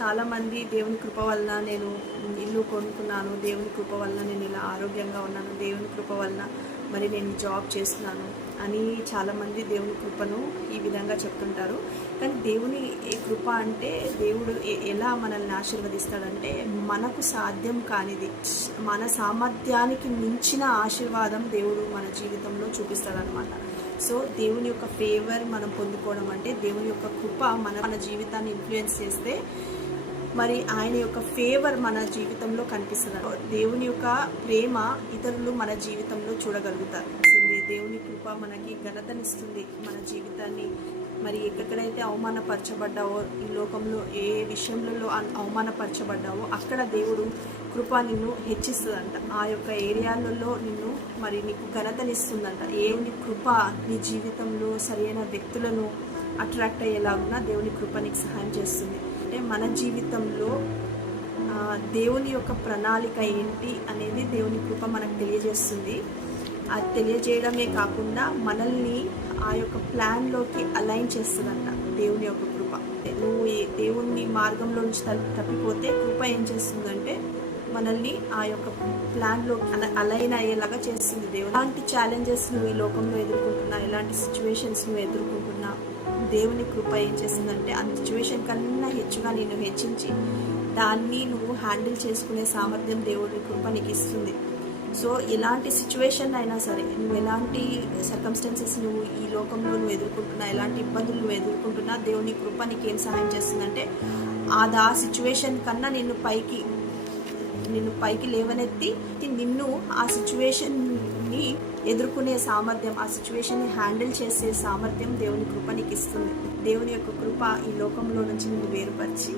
చాలామంది దేవుని కృప వలన నేను ఇల్లు కొనుక్కున్నాను దేవుని కృప వలన నేను ఇలా ఆరోగ్యంగా ఉన్నాను దేవుని కృప వలన మరి నేను జాబ్ చేస్తున్నాను అని చాలామంది దేవుని కృపను ఈ విధంగా చెప్తుంటారు. కానీ దేవుని కృప అంటే దేవుడు ఎలా మనల్ని ఆశీర్వదిస్తాడంటే మనకు సాధ్యం కానిది. మన సామర్థ్యానికి మించిన ఆశీర్వాదం దేవుడు మన జీవితంలో చూపిస్తాడనమాట సో దేవుని యొక్క ఫేవర్ మనం పొందుకోవడం అంటే దేవుని యొక్క కృప మన మన జీవితాన్ని ఇన్ఫ్లుయెన్స్ చేస్తే మరి ఆయన యొక్క ఫేవర్ మన జీవితంలో కనిపిస్తున్నారు దేవుని యొక్క ప్రేమ ఇతరులు మన జీవితంలో చూడగలుగుతారు. దేవుని కృప మనకి ఘనతనిస్తుంది మన జీవితాన్ని. మరి ఎక్కడైతే అవమానపరచబడ్డావో ఈ లోకంలో ఏ విషయంలో అవమానపరచబడ్డావో అక్కడ దేవుడు కృప నిన్ను హెచ్చిస్తుందంట. ఆ యొక్క ఏరియాలలో నిన్ను మరి నీకు ఘనతనిస్తుందంట. దేవుని కృప నీ జీవితంలో సరైన వ్యక్తులను అట్రాక్ట్ అయ్యేలాగున దేవుని కృప నీకు సహాయం చేస్తుంది. అంటే మన జీవితంలో దేవుని యొక్క ప్రణాళిక ఏంటి అనేది దేవుని కృప మనకు తెలియజేస్తుంది. అది తెలియజేయడమే కాకుండా మనల్ని ఆ యొక్క ప్లాన్లోకి అలైన్ చేస్తుందంట దేవుని యొక్క కృప. నువ్వు దేవుని మార్గంలో నుంచి తప్పిపోతే కృప ఏం చేస్తుందంటే మనల్ని ఆ యొక్క ప్లాన్లో అలైన్ అయ్యేలాగా చేస్తుంది దేవుడు. ఎలాంటి ఛాలెంజెస్ నువ్వు ఈ లోకంలో ఎదుర్కొంటున్నా ఎలాంటి సిచ్యువేషన్స్ నువ్వు ఎదుర్కొంటున్నా దేవుని కృప ఏం చేస్తుందంటే ఆ సిచ్యువేషన్ కన్నా హెచ్చుగా నేను హెచ్చించి దాన్ని నువ్వు హ్యాండిల్ చేసుకునే సామర్థ్యం దేవుడి కృప నీకు ఇస్తుంది. సో ఎలాంటి సిచ్యువేషన్ అయినా సరే నువ్వు ఎలాంటి సర్కమ్స్టెన్సెస్ నువ్వు ఈ లోకంలో నువ్వు ఎదుర్కొంటున్నా ఎలాంటి ఇబ్బందులు నువ్వు ఎదుర్కొంటున్నా దేవుని కృప నీకు ఏం సహాయం చేస్తుందంటే అది ఆ సిచ్యువేషన్ కన్నా నిన్ను పైకి నిన్ను పైకి లేవనెత్తి నిన్ను ఆ సిచ్యువేషన్ని ఎదుర్కొనే సామర్థ్యం ఆ సిచ్యువేషన్ని హ్యాండిల్ చేసే సామర్థ్యం దేవుని కృప నీకు ఇస్తుంది దేవుని యొక్క కృప ఈ లోకంలో నుంచి నిన్ను వేరుపరిచి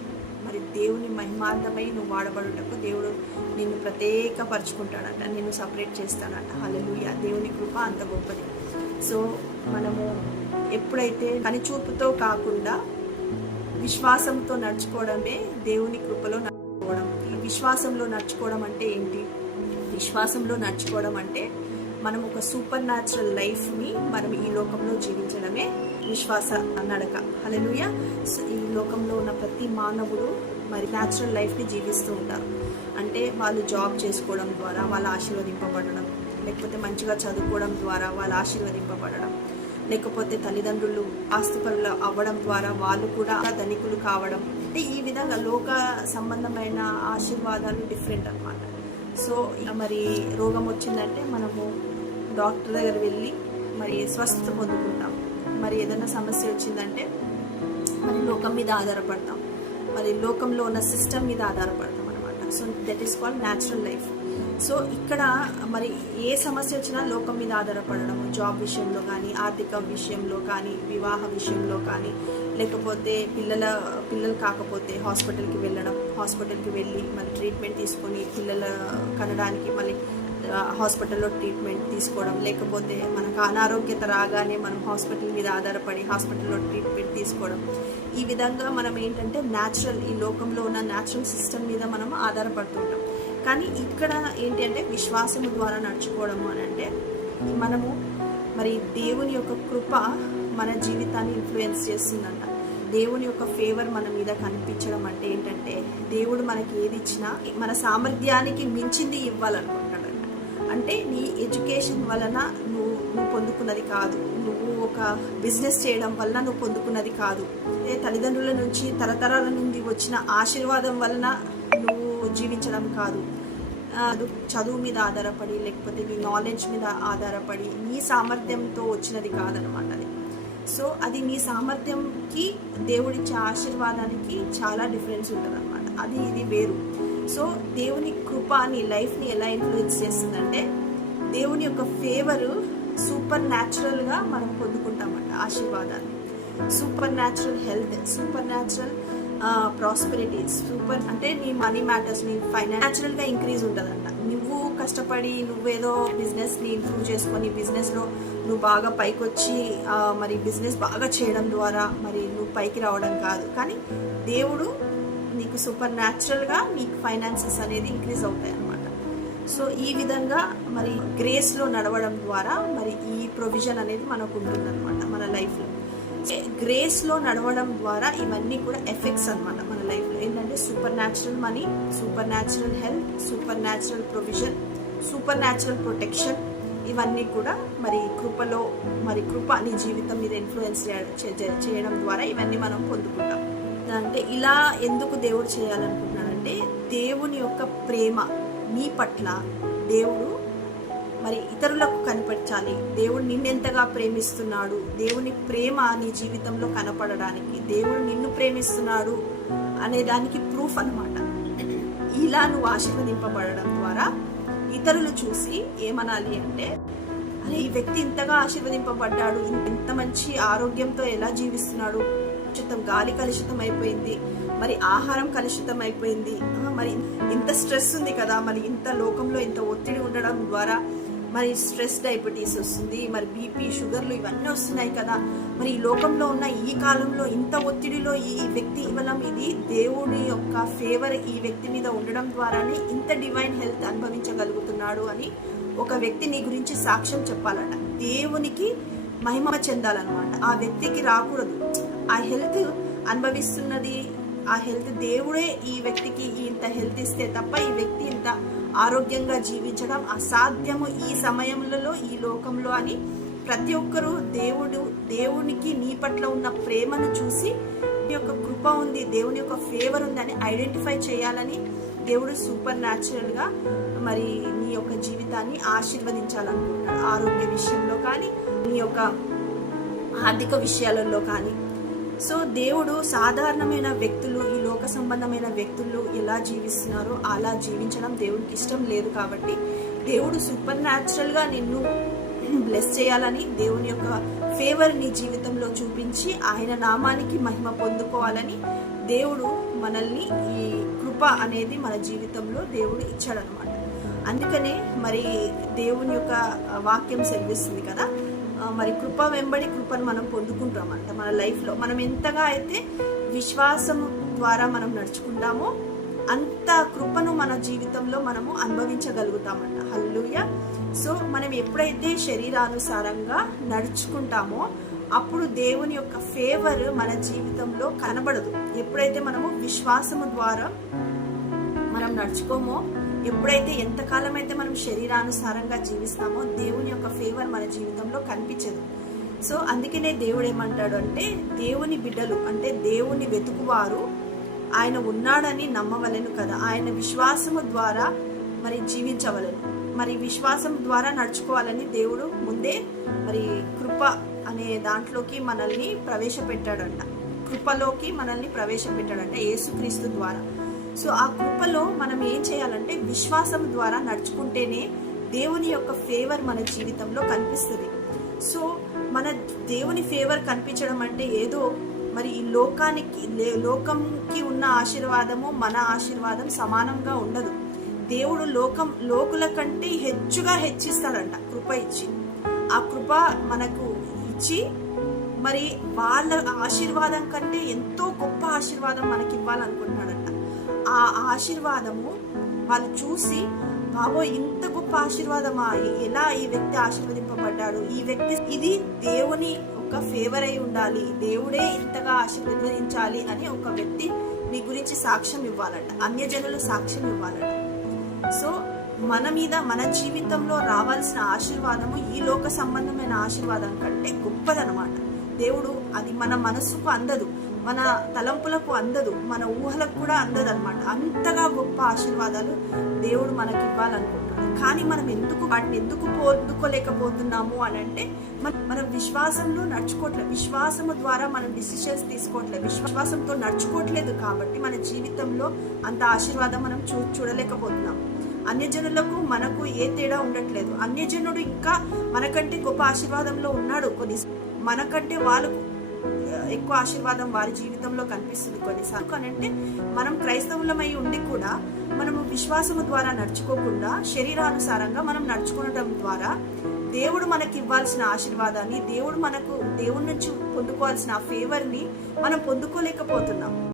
మరి దేవుని మహిమార్థమై నువ్వు వాడబడుటకు దేవుడు నిన్ను ప్రత్యేకపరుచుకుంటాడంట నిన్ను సపరేట్ చేస్తాడట. హల్లెలూయా దేవుని కృప అంత గొప్పది. సో మనము ఎప్పుడైతే కనిచూపుతో కాకుండా విశ్వాసంతో నడుచుకోవడమే దేవుని కృపలో నడుచుకోవడం. ఈ విశ్వాసంలో నడుచుకోవడం అంటే ఏంటి? విశ్వాసంలో నడుచుకోవడం అంటే మనం ఒక సూపర్ న్యాచురల్ లైఫ్ని మనం ఈ లోకంలో జీవించడమే విశ్వాస నడక. హలలుయ ఈ లోకంలో ఉన్న ప్రతి మానవుడు మరి న్యాచురల్ లైఫ్ని జీవిస్తూ ఉంటారు. అంటే వాళ్ళు జాబ్ చేసుకోవడం ద్వారా వాళ్ళు ఆశీర్వదింపబడడం లేకపోతే మంచిగా చదువుకోవడం ద్వారా వాళ్ళు ఆశీర్వదింపబడడం లేకపోతే తల్లిదండ్రులు ఆస్తిపరులు అవ్వడం ద్వారా వాళ్ళు కూడా ధనికులు కావడం. అంటే ఈ విధంగా లోక సంబంధమైన ఆశీర్వాదాలు డిఫరెంట్ అన్నమాట. సో మరి రోగం వచ్చిందంటే మనము డాక్టర్ దగ్గర వెళ్ళి మరి స్వస్థత పొందుకుంటాం. మరి ఏదైనా సమస్య వచ్చిందంటే మరి లోకం మీద ఆధారపడతాం. మరి లోకంలో ఉన్న సిస్టమ్ మీద ఆధారపడతాం అనమాట so that is called natural life so ఇక్కడ మరి ఏ సమస్య వచ్చినా లోకం మీద ఆధారపడడం జాబ్ విషయంలో కానీ ఆర్థిక విషయంలో కానీ వివాహ విషయంలో కానీ లేకపోతే పిల్లల పిల్లలు కాకపోతే హాస్పిటల్కి వెళ్ళడం హాస్పిటల్కి వెళ్ళి మళ్ళీ ట్రీట్మెంట్ తీసుకొని పిల్లల కనడానికి మళ్ళీ హాస్పిటల్లో ట్రీట్మెంట్ తీసుకోవడం లేకపోతే మనకు అనారోగ్యత రాగానే మనం హాస్పిటల్ మీద ఆధారపడి హాస్పిటల్లో ట్రీట్మెంట్ తీసుకోవడం. ఈ విధంగా మనం ఏంటంటే న్యాచురల్ ఈ లోకంలో ఉన్న న్యాచురల్ సిస్టమ్ మీద మనం ఆధారపడుతుంటాం. కానీ ఇక్కడ ఏంటి అంటే విశ్వాసం ద్వారా నడుచుకోవడము అని అంటే మనము మరి దేవుని యొక్క కృప మన జీవితాన్ని ఇన్ఫ్లుయెన్స్ చేస్తుందంట. దేవుని యొక్క ఫేవర్ మన మీద కనిపించడం అంటే ఏంటంటే దేవుడు మనకి ఏది ఇచ్చినా మన సామర్థ్యానికి మించింది ఇవ్వాలనుకుంటాడు అంటే నీ ఎడ్యుకేషన్ వలన నువ్వు నువ్వు పొందుకున్నది కాదు. నువ్వు ఒక బిజినెస్ చేయడం వలన నువ్వు పొందుకున్నది కాదు. ఏ తల్లిదండ్రుల నుంచి తరతరాల నుండి వచ్చిన ఆశీర్వాదం వలన నువ్వు జీవించడం కాదు. చదువు మీద ఆధారపడి లేకపోతే నీ నాలెడ్జ్ మీద ఆధారపడి నీ సామర్థ్యంతో వచ్చినది కాదనమాట అది. సో అది నీ సామర్థ్యంకి దేవుడిచ్చే ఆశీర్వాదానికి చాలా డిఫరెన్స్ ఉంటుంది అనమాట అది ఇది వేరు. సో దేవుని కృప నీ లైఫ్ని ఎలా ఇన్ఫ్లుయెన్స్ చేస్తుందంటే దేవుని యొక్క ఫేవరు సూపర్ న్యాచురల్గా మనం పొందుకుంటామంట ఆశీర్వాదాన్ని. Super natural health super natural prosperity super అంటే నీ మనీ మ్యాటర్స్ నీ ఫైనాన్షియల్గా ఇంక్రీజ్ ఉంటుందంట. నువ్వు కష్టపడి నువ్వేదో బిజినెస్ని ఇంప్రూవ్ చేసుకొని బిజినెస్లో నువ్వు బాగా పైకి వచ్చి మరి బిజినెస్ బాగా చేయడం ద్వారా మరి నువ్వు పైకి రావడం కాదు. కానీ దేవుడు నీకు సూపర్ న్యాచురల్గా నీకు ఫైనాన్సెస్ అనేది ఇంక్రీజ్ అవుతాయి అన్నమాట సో ఈ విధంగా మరి గ్రేస్లో నడవడం ద్వారా మరి ఈ ప్రొవిజన్ అనేది మనకు ఉంటుందన్నమాట మన లైఫ్లో గ్రేస్లో నడవడం ద్వారా ఇవన్నీ కూడా ఎఫెక్ట్స్ అన్నమాట మన లైఫ్లో ఏంటంటే super natural money super natural health super natural provision super natural protection ఇవన్నీ కూడా మరి కృపలో మరి కృప నీ జీవితం మీద ఇన్ఫ్లుయెన్స్ చేయడం ద్వారా ఇవన్నీ మనం పొందుకుంటాం. అంటే ఇలా ఎందుకు దేవుడు చేయాలనుకుంటున్నాడంటే దేవుని యొక్క ప్రేమ మీ పట్ల దేవుడు మరి ఇతరులకు కనిపించాలి దేవుడు నిన్నెంతగా ప్రేమిస్తున్నాడు. దేవుని ప్రేమ నీ జీవితంలో కనపడడానికి దేవుడు నిన్ను ప్రేమిస్తున్నాడు అనే దానికి ప్రూఫ్ అనమాట ఇలా నువ్వు ఆశీర్వదింపబడడం ద్వారా ఇతరులు చూసి ఏమనాలి అంటే అరే ఈ వ్యక్తి ఇంతగా ఆశీర్వదింపబడ్డాడు. ఇంత మంచి ఆరోగ్యంతో ఎలా జీవిస్తున్నాడు? కలుషితం గాలి కలుషితం అయిపోయింది మరి ఆహారం కలుషితం అయిపోయింది మరి ఇంత స్ట్రెస్ ఉంది కదా. మరి ఇంత లోకంలో ఇంత ఒత్తిడి ఉండడం ద్వారా మరి స్ట్రెస్ డయాబెటీస్ వస్తుంది మరి బీపీ షుగర్లు ఇవన్నీ వస్తున్నాయి కదా. మరి ఈ లోకంలో ఉన్న ఈ కాలంలో ఇంత ఒత్తిడిలో ఈ వ్యక్తి ఇవ్వడం ఇది దేవుడి యొక్క ఫేవర్ ఈ వ్యక్తి మీద ఉండడం ద్వారానే ఇంత డివైన్ హెల్త్ అనుభవించగలుగుతున్నాడు అని ఒక వ్యక్తి నీ గురించి సాక్ష్యం చెప్పాలట. దేవునికి మహిమ చెందాలన్నమాట. ఆ వ్యక్తికి రాకూడదు. ఆ హెల్త్ అనుభవిస్తున్నది ఆ హెల్త్ దేవుడే ఈ వ్యక్తికి ఇంత హెల్త్ ఇస్తే తప్ప ఈ వ్యక్తి ఇంత ఆరోగ్యంగా జీవించడం అసాధ్యము ఈ సమయంలో ఈ లోకంలో అని ప్రతి ఒక్కరూ దేవుడు దేవునికి నీ పట్ల ఉన్న ప్రేమను చూసి నీ యొక్క కృప ఉంది దేవుని యొక్క ఫేవర్ ఉందని ఐడెంటిఫై చేయాలని దేవుడు సూపర్ న్యాచురల్గా మరి నీ యొక్క జీవితాన్ని ఆశీర్వదించాలనుకుంటున్నాడు. ఆరోగ్య విషయంలో కానీ నీ యొక్క ఆర్థిక విషయాలలో కానీ. సో దేవుడు సాధారణమైన వ్యక్తులు ఈ లోక సంబంధమైన వ్యక్తులు ఎలా జీవిస్తున్నారో అలా జీవించడం దేవుడికి ఇష్టం లేదు కాబట్టి దేవుడు సూపర్ న్యాచురల్గా నిన్ను బ్లెస్ చేయాలని దేవుని యొక్క ఫేవర్ నీ జీవితంలో చూపించి ఆయన నామానికి మహిమ పొందుకోవాలని దేవుడు మనల్ని ఈ కృప అనేది మన జీవితంలో దేవుడు ఇచ్చాడనమాట అందుకనే మరి దేవుని యొక్క వాక్యం సెలవిస్తుంది కదా? మరి కృప వెంబడి కృపను మనం పొందుకుంటామంట మన లైఫ్లో. మనం ఎంతగా అయితే విశ్వాసము ద్వారా మనం నడుచుకుంటామో అంత కృపను మన జీవితంలో మనము అనుభవించగలుగుతామంట. హల్లుయ సో మనం ఎప్పుడైతే శరీరానుసారంగా నడుచుకుంటామో అప్పుడు దేవుని యొక్క ఫేవర్ మన జీవితంలో కనబడదు. ఎప్పుడైతే మనము విశ్వాసము ద్వారా మనం నడుచుకోమో ఎప్పుడైతే ఎంతకాలం అయితే మనం శరీరానుసారంగా జీవిస్తామో దేవుని యొక్క ఫేవర్ మన జీవితంలో కనిపించదు. సో అందుకనే దేవుడు ఏమంటాడు అంటే దేవుని బిడ్డలు అంటే దేవుని వెతుకువారు ఆయన ఉన్నాడని నమ్మవలెను కదా. ఆయన విశ్వాసము ద్వారా మరి జీవించవలను. మరి విశ్వాసం ద్వారా నడుచుకోవాలని దేవుడు ముందే మరి కృప అనే దాంట్లోకి మనల్ని ప్రవేశపెట్టాడంట. కృపలోకి మనల్ని ప్రవేశపెట్టాడంట యేసుక్రీస్తు ద్వారా. సో ఆ కృపలో మనం ఏం చేయాలంటే విశ్వాసం ద్వారా నడుచుకుంటేనే దేవుని యొక్క ఫేవర్ మన జీవితంలో కనిపిస్తుంది. సో మన దేవుని ఫేవర్ కనిపించడం అంటే ఏదో మరి ఈ లోకానికి లోకంకి ఉన్న ఆశీర్వాదము మన ఆశీర్వాదం సమానంగా ఉండదు. దేవుడు లోకం లోకుల కంటే హెచ్చుగా హెచ్చిస్తాడంట కృప ఇచ్చి. ఆ కృప మనకు ఇచ్చి మరి వాళ్ళ ఆశీర్వాదం కంటే ఎంతో గొప్ప ఆశీర్వాదం మనకి ఇవ్వాలనుకుంటున్నాడంట ఆ ఆశీర్వాదము వాళ్ళు చూసి బాబో ఇంత గొప్ప ఆశీర్వాదమా? ఎలా ఈ వ్యక్తి ఆశీర్వదింపబడ్డాడు? ఈ వ్యక్తి ఇది దేవుని ఒక ఫేవర్ అయి ఉండాలి. దేవుడే ఇంతగా ఆశీర్వదించాలి అని ఒక వ్యక్తి మీ గురించి సాక్ష్యం ఇవ్వాలట. అన్యజనులు సాక్ష్యం ఇవ్వాలట. సో మన మీద మన జీవితంలో రావాల్సిన ఆశీర్వాదము ఈ లోక సంబంధమైన ఆశీర్వాదం కంటే గొప్పదనమాట దేవుడు అది మన మనస్సుకు అందదు. మన తలంపులకు అందదు మన ఊహలకు కూడా అందదు అనమాట అంతగా గొప్ప ఆశీర్వాదాలు దేవుడు మనకి ఇవ్వాలనుకుంటున్నాడు కానీ మనం ఎందుకు వాటిని ఎందుకు పొందుకోలేకపోతున్నాము అని అంటే మనం విశ్వాసంలో నడుచుకోవట్లేదు విశ్వాసము ద్వారా మనం డిసిషన్స్ తీసుకోవట్లేదు విశ్వాసంతో నడుచుకోవట్లేదు కాబట్టి మన జీవితంలో అంత ఆశీర్వాదం మనం చూ చూడలేకపోతున్నాం. అన్యజనులకు మనకు ఏ తేడా ఉండట్లేదు. అన్యజనుడు ఇంకా మనకంటే గొప్ప ఆశీర్వాదంలో ఉన్నాడు. కొన్ని మనకంటే వాళ్ళకు ఎక్కువ ఆశీర్వాదం వారి జీవితంలో కనిపిస్తుంది కొన్నిసార్లు. కానంటే మనం క్రైస్తవులమై ఉండి కూడా మనము విశ్వాసము ద్వారా నడుచుకోకుండా శరీరానుసారంగా మనం నడుచుకోవడం ద్వారా దేవుడు మనకి ఇవ్వాల్సిన ఆశీర్వాదాన్ని దేవుడు మనకు దేవుడి నుంచి పొందుకోవాల్సిన ఫేవర్ని మనం పొందుకోలేకపోతున్నాం.